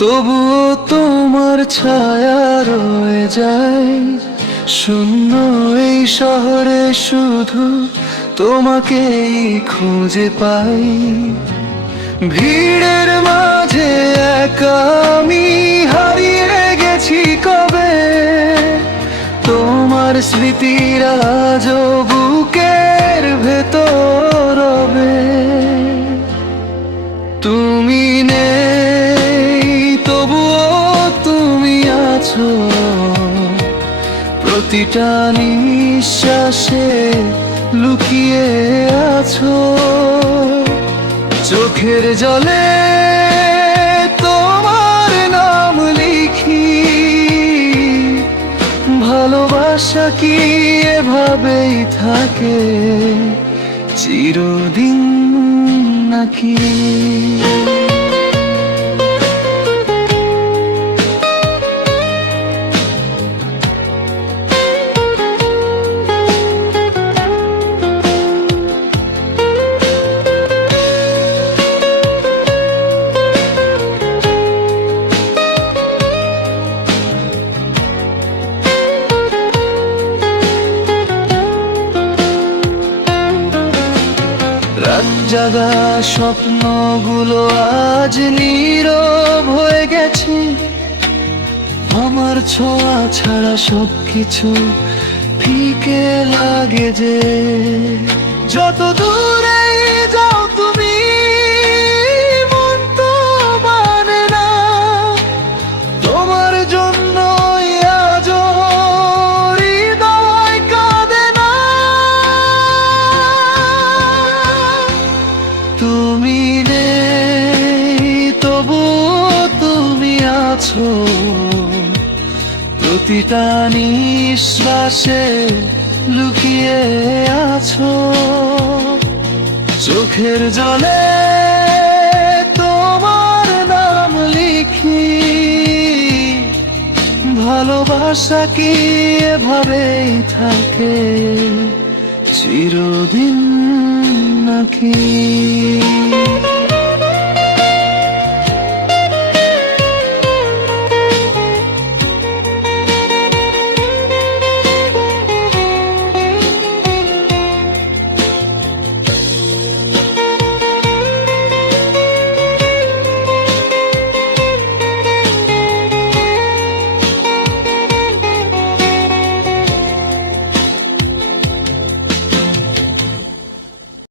তবুও তোমার ছায়া রয়ে যায় শূন্য এই শহরে, শুধু তোমাকেই খুঁজে পাই। ভিড়ের মাঝে একা আমি হারিয়ে গেছি কবে, তোমার স্মৃতির আজও বুকের ভেতর রবে। তুমি নেই তবুও তুমি আছো, প্রতিটা নিঃশ্বাসে লুকিয়ে আছো। চোখের জলে তোমার নাম লিখি, ভালোবাসা কি এভাবেই থাকে চিরদিন নাকি? রাত জাগা স্বপ্নগুলো আজ নীরব হয়ে গেছে, আমার ছোঁয়া ছাড়া সবকিছু ফিকে লাগে যে। যত দূরে যাও তুমি মন তো মানে না, তোমার জন্য আজও হৃদয় কাঁদে না। তুমি নেই তবু তুমি আছো, প্রতিটা নিঃশ্বাসে লুকিয়ে আছো। চোখের জলে তোমার নাম লিখি, ভালোবাসা কি এভাবেই থাকে চিরদিন নাকি?